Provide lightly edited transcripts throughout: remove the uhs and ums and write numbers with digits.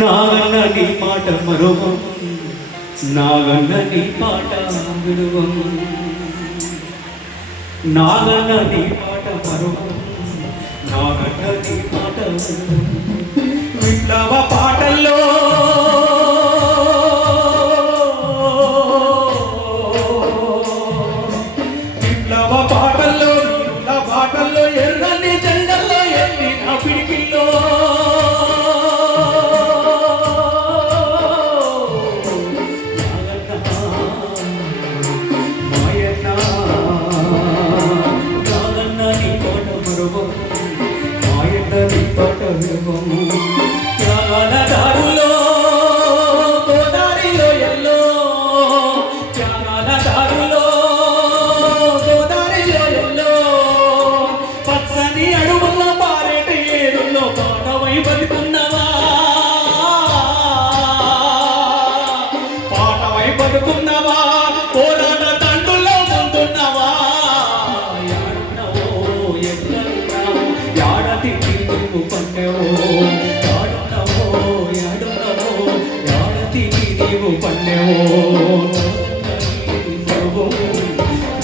నాగన్న నీ పాట మరువం నాగన్న నీ పాట విడువం నాగన్న నీ పాట మరువం నాగన్న నీ పాట విడువం విప్లవ పాటల్లో విప్లవ పాటల్లో పాటల్లో ఎర్రని జెండల్లో ఎత్తిన పిడికిల్లో త్యాగాలదారులో గోదారిలో ఎల్లో త్యాగాలదారులో గోదారిలో ఎల్లో పచ్చని అడుగుల్లో పారేటి ఏరుల్లో పాటవై బతుకున్నవా పాటవై బతుకున్నవా పోరాట తండ్రుల్లో ముందున్నవా యాడున్నావో ఎక్కడున్నావో యాడతి పండవో యాడున్నావో యాడున్నావో యాడతి నీవు పండవో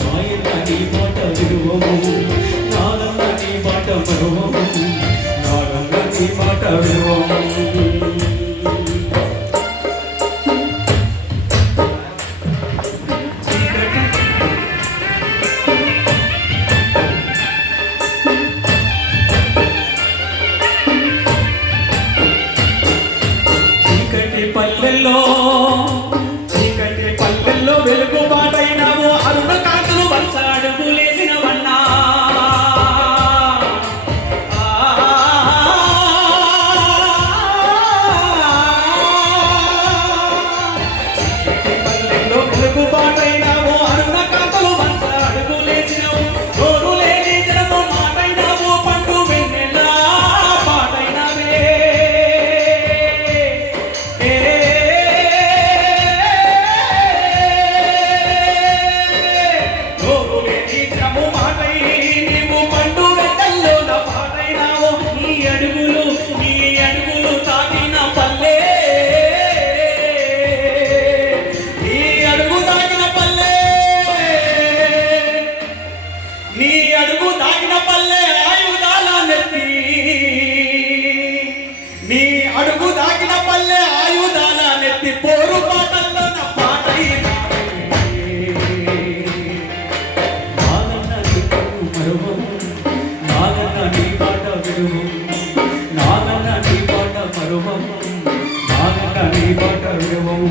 నాయన నీ మాట విడువము నాగన్న నీ మాట మరువము నాగన్న నీ మాట విడువము చీకటి పల్లెల్లో వెలుగు బాటైనావు అరుణ కాంతులు వంచాడుగు లేచినవన్నా చీకటి పల్లెల్లో వెలుగు బాటైనావు అరుణ కాంతులు వంచాడుగు లేచినవు నోరు లేని జనము మాటైనావు పండు వెన్నెల పాటైనవే నీ అడుగు దాగిన పల్లె ఆయుధాల నెత్తి పోరు పాటల్లో నా పాట నాగన్న నీ పట్టు మరువం నాగన్న నీ పాట విడువం నాగన్న నీ పాట మరువం నాగన్న నీ పాట విడువం